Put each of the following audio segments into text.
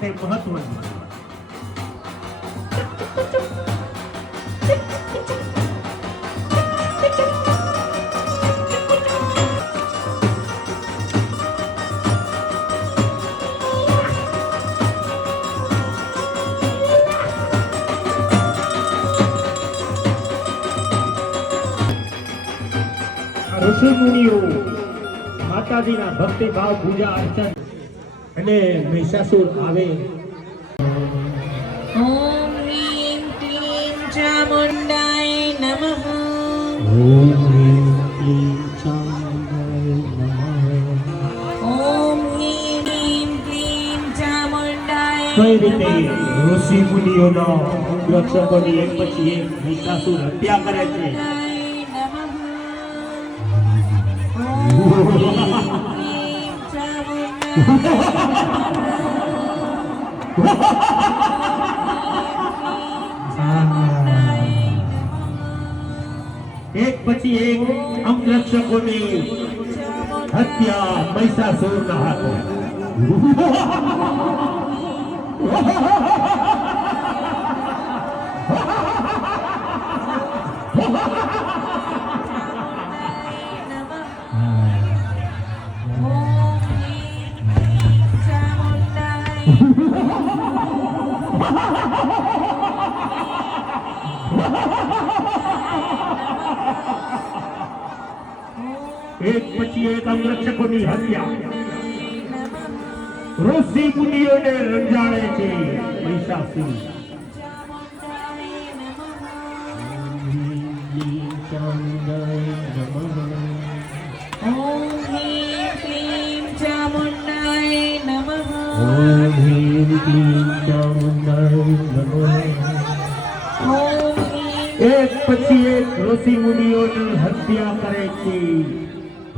માટે મહત્વનું. ઋષિ મુનિઓ માતાજીના ભક્તિ ભાવ પૂજા અર્ચન અને મહિષાસુર આવે. ઓમ હ્રીમ ક્લીમ ચામુંડાય નમઃ. ઓમ હ્રીમ ક્લીમ ચામુંડાય નમઃ. ઓમ હ્રીમ ક્લીમ ચામુંડાય. કઈ રીતે ઋષિ મુનિઓના રક્ષકોની એક પછી એક મહિષાસુર હત્યા કરે છે. એક પછી એક અંગરક્ષકોની હત્યા મહિષાસુરના હાથે. એક પછી એક અંગરક્ષકોની હત્યા ઋષિ મુનિઓને રંજાડે છે મહિષાસુર. ઓમ હ્રીમ ક્લીમ ચામુંડાય નમઃ. ઓમ હ્રીમ ક્લીમ ચામુંડાય નમઃ. ઓમ હ્રીમ એક પછી એક ઋષિ મુનિઓની હત્યા કરે છે.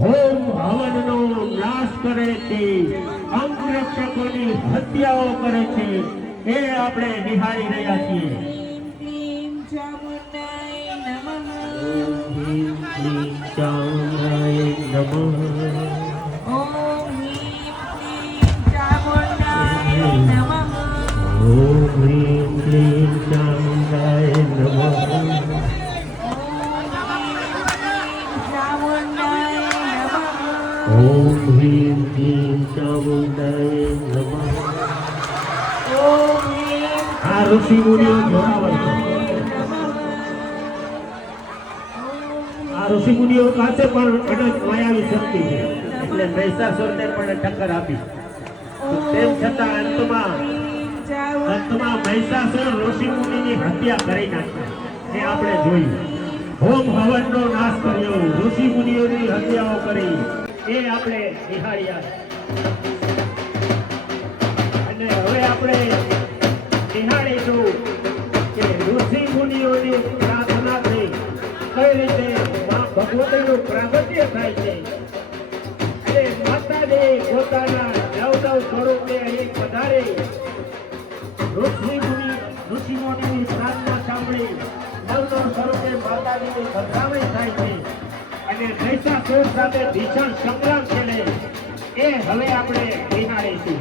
હોમ હવનનો નાશ કરે છે. અંગરક્ષકોની હત્યાઓ કરે છે. એ આપણે નિહાળી રહ્યા છીએ. ક્લીમ ચામુંડાય નમઃ. ઓમ હ્રીમ ક્લીમ ચામુંડાય નમઃ. ઓમ હ્રીમ ક્લીમ ચામુંડાય નમઃ. ઓમ હ્રીમ ક્લીમ ચામુંડાય નમઃ. ઓમ હ્રીમ ક્લીમ ચામુંડાય નમઃ. આ ઋષિ મુનિઓ જોડાવર છે. આ ઋષિ મુનિઓ પાસે પણ અનંત માયાવી શક્તિ છે, એટલે મહિષાસુરને પણ ટક્કર આપી. તેમ છતાં અંતમાં મહિષાસુર ઋષિ મુનિની હત્યા કરી નાખી. એ આપણે જોયું. હોમ હવનનો નાશ કર્યો, ઋષિ મુનિઓની હત્યાઓ કરી. એ આપણે નિહાળ્યા. અને હવે આપણે નિહાળીશું કે ઋષિ મુનિઓની પ્રાર્થનાથી કઈ રીતે ભગવતીનું પ્રાગટ્ય થાય છે. અને માતાજી પોતાના નવ સ્વરૂપને અહીં પધારી ઋષિમુનિની પ્રાર્થના સાંભળી નવ સ્વરૂપે માતાજીની પધરામણી થાય છે. અને મહિષાસુર સાથે ભીષણ સંગ્રામ છેડે. એ હવે આપણે નિહાળીશું.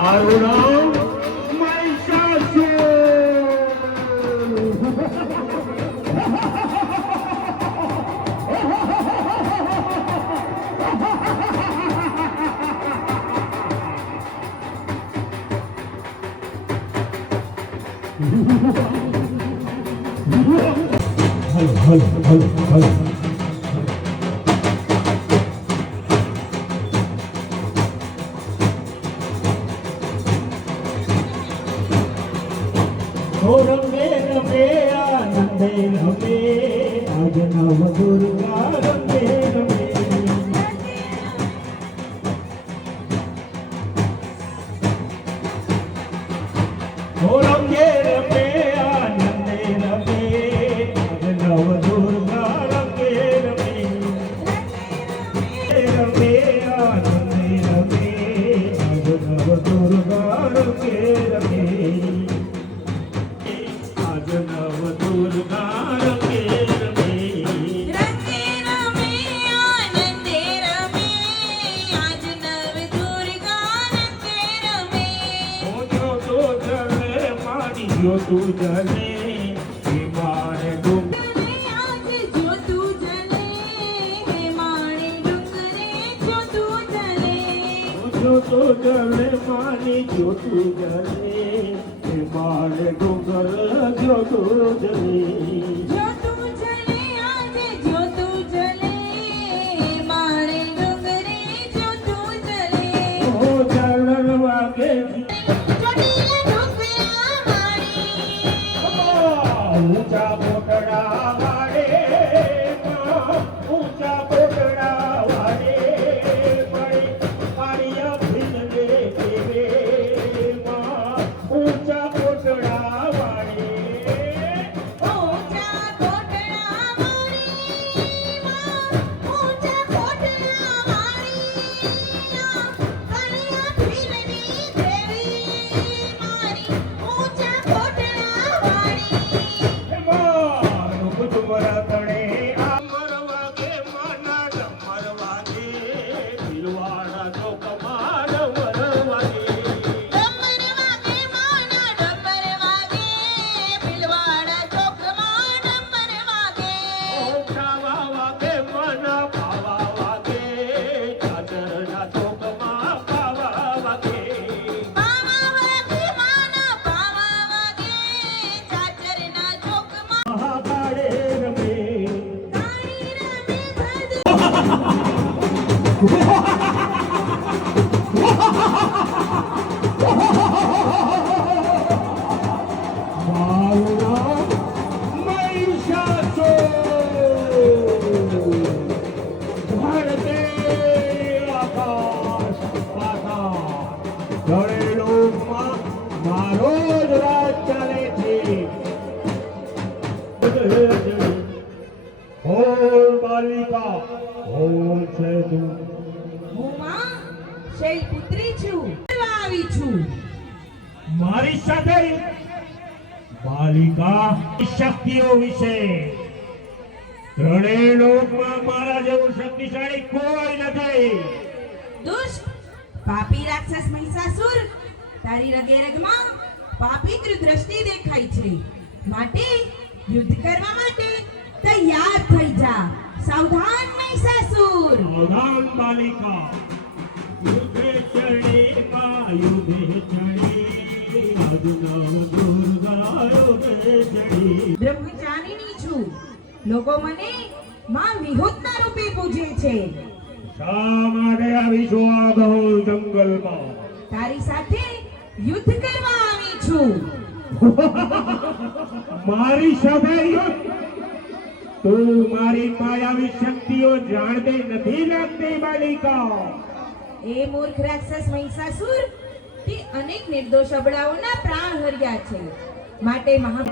મારું નામ મહિષાસુર. હલ. રમે રમે આનંદે રમે આજ નવ દુર્ગા રમે રમે. રમે રમે આનંદે રમે આજ નવ દુર્ગા રમે રમે. રમે આનંદે રમે આજ નવ દુર્ગા રમે રમે. નવ દુર્ગા જ્યોતું જલે હે મારે ડુંગર આજે જ્યોતું જલે હે માણે ડુંગરે જ્યોતું જલે જ્યોતું જલે મારી જ્યોતું જલે હે મારે ડુંગર જ્યોતું જલે જ્યોતું જલે આજે જ્યોતું જલે હે માણે ડુંગરે જ્યોતું જલે ઓ ચાલણ વાગે ચોટીલા ઢોકળા માણી ઊંચા પોટડા વાળે ઊંચા પોટડા વાળે મળી પાણીયા ભીંડે કેવે ઊંચા પોટડા વાળે ઊંચા કોટડા માણી ઊંચા કોટડા માણી કણિયા ભીલની દેવી મારી ઊંચા કોટડા વાળી મારું કુટુંબરા તણે આ મરવાગે માના ડમરવાગે ભીલવાડા ચોકમાં ડમરવાગે ડમર વાગે માના ડમર વાગે ભીલવાડા ચોકમાં ડમર વાગે ખાવા વાગે માના ખાવા વાગે ચાદરના ચોકમાં ખાવા વાગે પાવા વાગે માના પાવા વાગે ચાચરના ચોકમાં મહાકાળે રમે કાળી રમે ધડ મારું નામ મહિષાસુર. ધરતી આકાશ પાતાળ. દળે લોકમાં મારો જ રાજ ચાલે છે. બોલ બાલિકા, બોલ છે તું. હું માં શૈલપુત્રી છું કરવા આવી છું મારી સાથે બાલિકા શક્તિઓ વિશે ત્રણેય લોકમાં મારા જેવું શક્તિશાળી કોઈ નથી. દુષ્ટ પાપી રાક્ષસ મહિષાસુર તારી રગે રગમાં પાપી દ્રષ્ટિ દેખાય છે માટે યુદ્ધ કરવા માટે તૈયાર થઈ જા સાવધાન મહિષાસુર સાવધાન બાલિકા, યુદ્ધે ચડી માં યુદ્ધે ચડી અજનવ દુર્ગા યુદ્ધે ચડી. બ્રહ્મચારીણી છું લોકો મને માં વિહુતના રૂપે પૂજે છે શા માટે આવીશું આ ઘોર જંગલમાં? તારી સાથે યુદ્ધ કરવા આવી છું મારી સાથે યુદ્ધ? તું મારી માયાવી શક્તિઓ જાણતી નથી લાગતી બાલિકા. એ મૂર્ખ રાક્ષસ મહિષાસુર તે અનેક નિર્દોષ અબળાઓના પ્રાણ હર્યા છે માટે મહા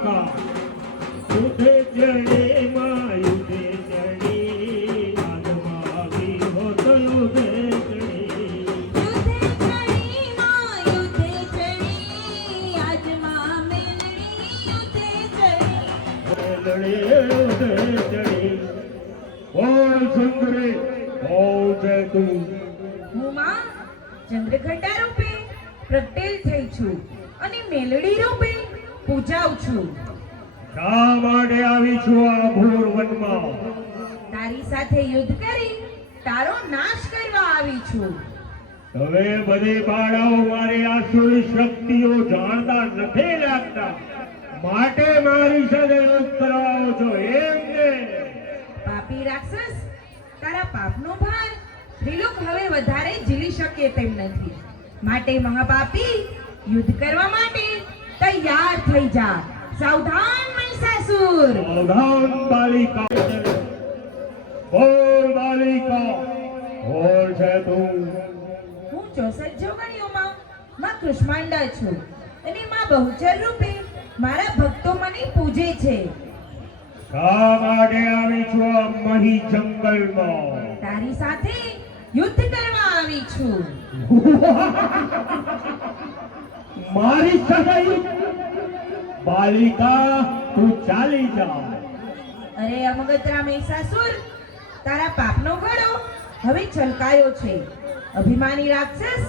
યુદ્ધે ચડી માં યુદ્ધે ચડી આત્મા વિહો તો યુદ્ધે ચડી. યુદ્ધે ચડી માં યુદ્ધે ચડી આજમાં મેલડી યુદ્ધે ચડી યુદ્ધે ચડી. બોલ સુંદરી, બોલ છે તું. હું માં ચંદ્રઘટા રૂપે પ્રગટેલ થઈ છું અને મેલડી રૂપે પૂજાઉં છું શા માટે આવી છું આ ઘોર વનમાં? તારી સાથે યુદ્ધ કરી તારો નાશ કરવા આવી છું હવે બધી બાળાઓ મારી આસુરી શક્તિઓ જાણતા નથી લાગતા, માટે મારી સાથે યુદ્ધ કરાવો છો એમ ને? પાપી રાક્ષસ તારા પાપનો ભાર ત્રિલોક હવે વધારે ઝીલી શકે તેમ નથી માટે મહાપાપી યુદ્ધ કરવા માટે તૈયાર થઈ જા સાવધાન મહિષાસુર સાવધાન બાલિકા. બોલ બાલિકા, બોલ છે તું. હું 64 જોગણીઓમાં માં કૃષ્માંડા છું અને માં બહુચર રૂપે મારા ભક્તો મને પૂજે છે શા માટે આવી છું આ મહી જંગલમાં? તારી સાથે યુદ્ધ કરવા આવી છું મારી સાથે યુદ્ધ? બાલિકા, તું ચાલી જા. અરે અમગત્રા મહિષાસુર તારા પાપનો ઘડો હવે છલકાયો છે અભિમાની રાક્ષસ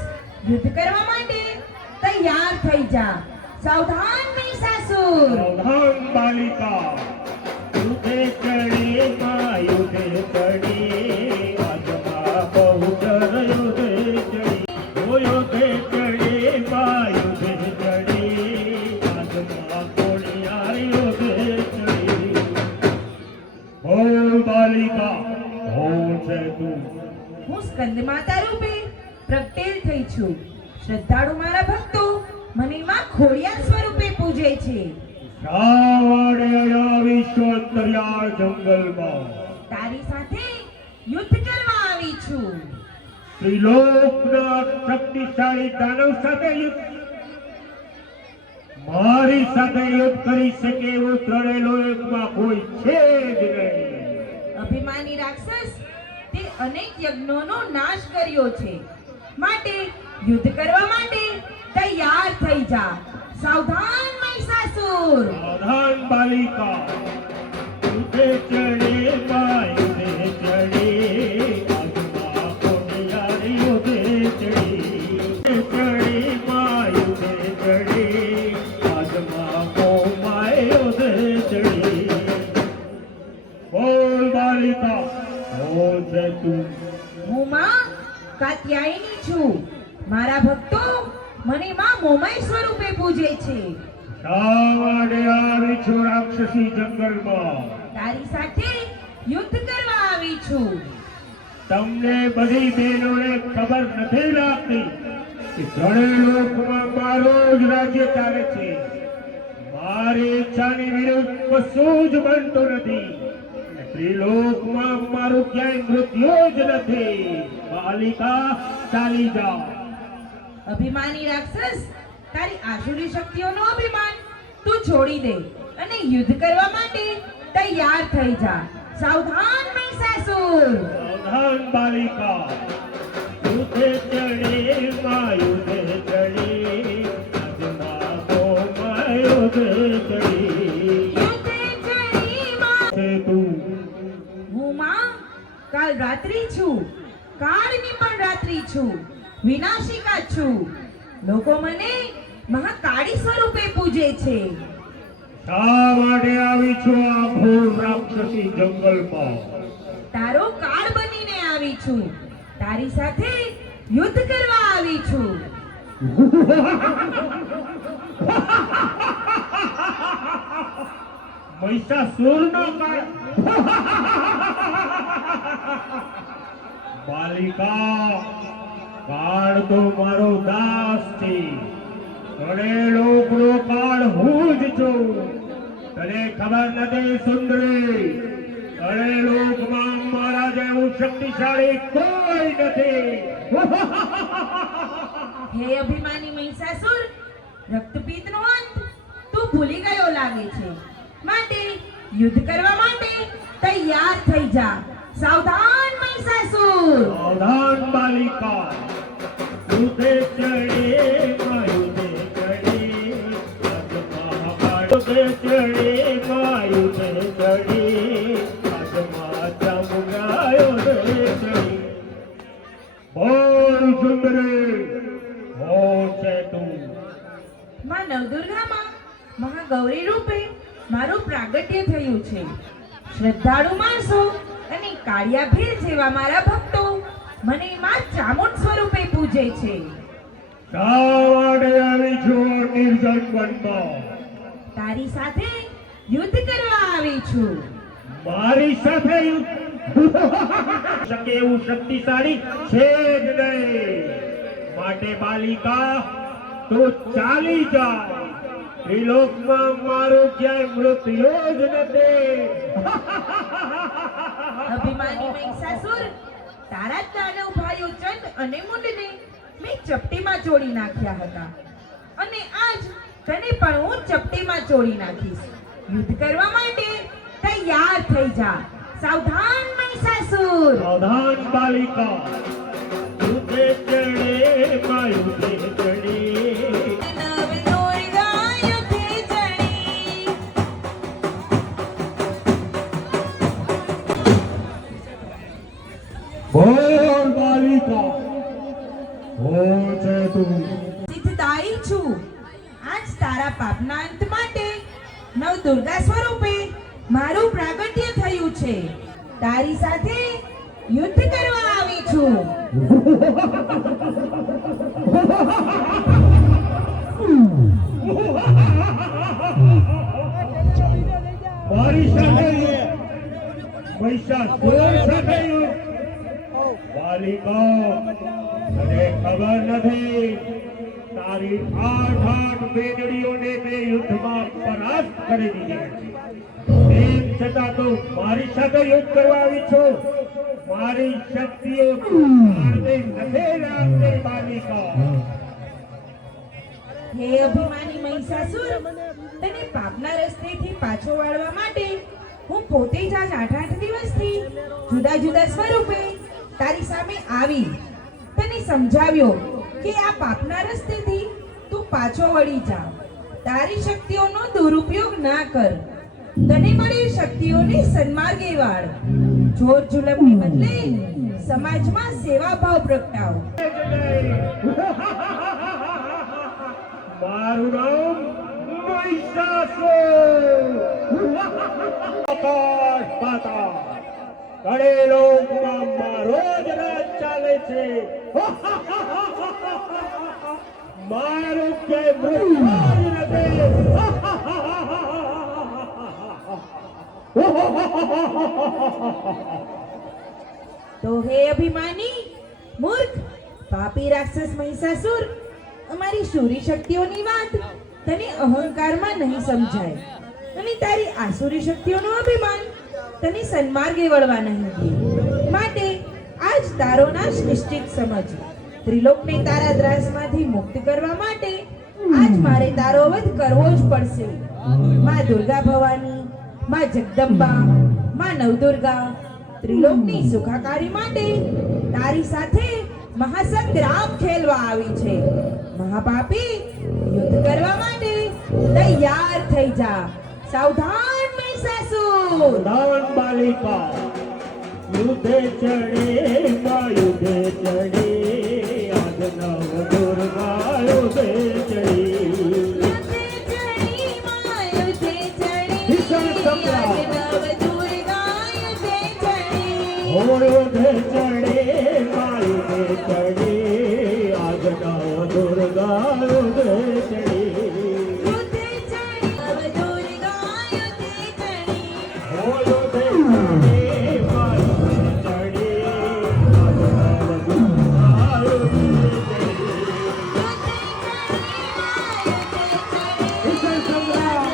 યુદ્ધ કરવા માટે તૈયાર થઈ જા સાવધાન મહિષાસુર. સાવધાન બાલિકા, યુધે ચડી માં યુધે ચડી, આજમાં બહુચર યુધે ચડી. ઓ યુધે ચડી માં યુધે ચડી, આજમાં કોણિયાર યુધે ચડી. બોલ બાલિકા, કોણ છે તું? હું સ્કંદ માતા રૂપે પ્રગટેલ થઈ છું. શ્રદ્ધાળુ મારા ભક્તો મને માં ખોડિયાર સ્વરૂપે પૂજે છે. શા વાડે આવી છો અંતરિયાળ જંગલમાં? તારી સાથે યુદ્ધ કરવા આવી છું. ત્રિલોકના શક્તિશાળી દાનવ સાથે યુદ્ધ? મારી સાથે યુદ્ધ કરી શકે એવું ત્રણેય લોકમાં કોઈ છે જ નહીં. અભિમાની રાક્ષસ, તે અનેક યજ્ઞોનો નાશ કર્યો છે, માટે યુદ્ધ કરવા માટે તૈયાર થઈ જા. સાવધાન મહિષાસુર. સાવધાન બાલિકા, યુધે ચડે માં યુધે ચડે, આજમાં કોણિયાર યુધે ચડી. ચડે માં યુધે ચડે, આજમાં કોમાય યુધે ચડી. બોલ બાલિકા, કોણ છે તું? હું માં કાત્યાયની છું. મારા ભક્તો મને માં મોમાય સ્વરૂપે પૂજે છે. શા વાડે આવી છો રાક્ષસી જંગલમાં? તારી સાથે યુદ્ધ કરવા આવી છું. તમને બધી બહેનોને ખબર નથી લાગતી કે ત્રણેય લોકમાં મારો જ રાજ્ય ચાલે છે. મારી ઈચ્છાની વિરુદ્ધ કશું જ બનતું નથી. ત્રિલોકમાં મારું ક્યાંય મૃત્યુ જ નથી. બાલિકા, ચાલી જા. અભિમાની રાક્ષસ, તારી આસુરી શક્તિઓનો અભિમાન તું છોડી દે અને યુદ્ધ કરવા માટે તૈયાર થઈ જા. સાવધાન મહિષાસુર. સાવધાન બાલિકા, યુધે ચડે માં યુધે ચડી, આજમાં કોમાય યુધે ચડી. યુદ્ધે ચડી માં. છે તું? હું માં કાલ રાત્રિ છું. કાળની પણ રાત્રિ છું. વિનાશિકા છું. લોકો મને મહાકાળી સ્વરૂપે પૂજે છે. શા માટે આવી છો આ ઘોર રાક્ષસી જંગલમાં? તારો કાળ બનીને આવી છું. તારી સાથે યુદ્ધ કરવા આવી છું. મહિષાસુરનો કાળ? બાલિકા, કાળ તો મારો દાસ છે. ત્રણેય લોકનો કાળ હું જ છું. તને ખબર નથી સુંદરી? ત્રણેય લોકમાં મારા જેવું શક્તિશાળી કોઈ નથી. હે અભિમાની મહિષાસુર, રક્તપિત્તનો અંત તું ભૂલી ગયો લાગે છે. માટે યુદ્ધ કરવા માટે તૈયાર થઈ જા. સાવધાન મહિષાસુર. સાવધાન બાલિકા, યુધે ચડે માં યુધે ચડે, આજમાં યુધે ચડે માં યુધે ચડે, આજમાં ચામુંડા યુધે ચડી. બોલ સુંદરી, કોણ છે તું? માં નવદુર્ગામાં મહાગૌરી રૂપે મારું પ્રાગટ્ય થયું છે. શ્રદ્ધાળુ માણસો અને કાળિયા ભીલ જેવા મારા ભક્તો મને માં ચામુંડ સ્વરૂપે પૂજે છે. શા વાડે આવી છો નિર્જન વનમાં? તારી સાથે યુદ્ધ કરવા આવી છું. મારી સાથે શકે એવું શક્તિશાળી છે જ નહીં. માટે બાલિકા, તું ચાલી જા. ત્રિલોકમાં મારું ક્યાંય મૃત્યુ જ નથી. અભિમાની મહિષાસુર, તારા જ દાનવ ભાઈઓ ચંદ અને મુંડને મેં ચપટીમાં ચોળી નાખ્યા હતા, અને આજ તને પણ હું ચપટીમાં ચોળી નાખીશ. યુદ્ધ કરવા માટે તૈયાર થઈ જા. સાવધાન મહિષાસુર. સાવધાન બાલિકા, યુધે ચડે માં યુધે ચડે, નવદુર્ગા યુદ્ધે ચડી. બોલ બાલિકા, કોણ છે તું? સિદ્ધદાયી છું. આજ તારા પાપના અંત માટે નવ દુર્ગા સ્વરૂપે મારું પ્રાગટ્ય થયું છે. તારી સાથે યુદ્ધ કરવા આવી છું. મારી સાથે મહિષાસુર સાથે બાલિકા, તને ખબર નથી તારી 8 બેનડીઓને મેં યુદ્ધમાં પરાસ્ત કરી દીધી. તેમ છતાં તું મારી સાથે યુદ્ધ કરવા આવી છો. મારી શક્તિઓ તારે નથી લાગતી બાલિકા. હે અભિમાની મહિષાસુર, તને પાપના રસ્તેથી પાછો વાળવા માટે હું પોતે જ આજ 8 દિવસથી જુદા જુદા સ્વરૂપે તારી સામે આવી તને સમજાવ્યો કે આ પાપના રસ્તેથી તું પાછો વળી જા. તારી શક્તિઓનો દુરુપયોગ ના કર. તને મળેલ શક્તિઓને સન્માર્ગે વાળ. જોર જુલમની બદલે સમાજમાં સેવાભાવ પ્રગટાવ. મારું નામ મહિષાસુર. આકાશ પાતાળ કળેલોકમાં મારો જ રાજ ચાલે છે. મારું કે મૃત્યુ જ નથી. તો હે અભિમાની મૂર્ખ પાપી રાક્ષસ મહિષાસુર, અમારી શૂરી શક્તિઓની વાત તને અહંકારમાં નહીં સમજાય અને તારી આસુરી શક્તિઓનો અભિમાન તને સન્માર્ગે વળવા નહીં દે. માટે આજ તારો નાશ નિશ્ચિત સમજ. ત્રિલોકને તારા ત્રાસમાંથી મુક્ત કરવા માટે આજ મારે તારો વધ કરવો જ પડશે. માં દુર્ગા ભવાની, માં જગદંબા, માં નવદુર્ગા ત્રિલોકની સુખાકારી માટે તારી સાથે મહાસંગ્રામ ખેલવા આવી છે. મહાપાપી, યુદ્ધ કરવા માટે તૈયાર થઈ જા. સાવધાન મહિષાસુર. દાન બાલિકા, યુદ્ધે ચડે માં યુદ્ધે ચડે. આજ નવ દુર્ગા યુદ્ધે ચડી. યુદ્ધે ચડી માં યુદ્ધે ચડી. ભીષણ સંગ્રામ. આજ નવ દુર્ગા યુદ્ધે ચડી. હો યુદ્ધે ચડે માં યુદ્ધે ચડે. આજ નવ દુર્ગા યુદ્ધે ચડી. યુદ્ધે ચડી નવ દુર્ગા યુદ્ધે ચડી. હો યુદ્ધે ચડે માં યુદ્ધે ચડે. આજ નવ દુર્ગા યુદ્ધે ચડી. ભીષણ સંગ્રામ.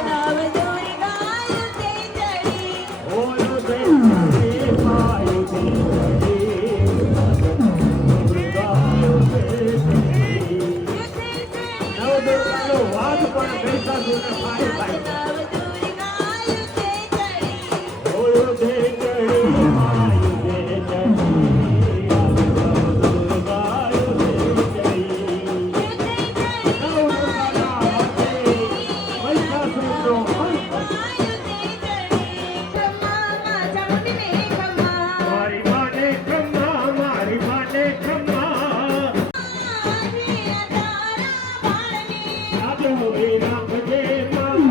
હો યુદ્ધે ચડે માં યુદ્ધે ચડે. નવદુર્ગાનો વાદ પણ મહિષાસુરને ફાડી પાડ્યો. હો યુદ્ધે ચડી માં યુદ્ધે ચડી. આજ નવદુર્ગા યુદ્ધે ચડી. નવદુર્ગાના હાથે મહિષાસુરનો અંત. મારી માને ખમ્મા, મારી માને ખમ્મા. આજે હવે રાખજે માં.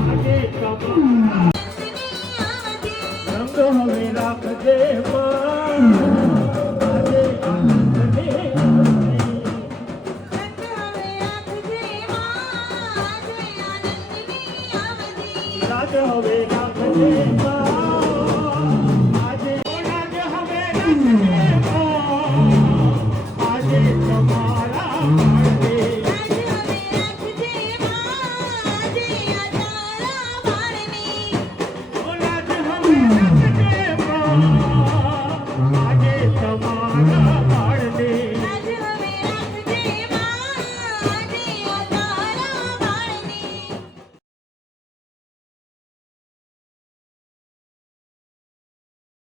આજે તમારા રંગ હવે રાખજે માં. આજે રાખજે. રાજ હવે રાખજે માં. આજે રાજ હવે રાખજે માં. આજે તમારા માટે. રાજ હવે રાખજે માં. આજે તમારા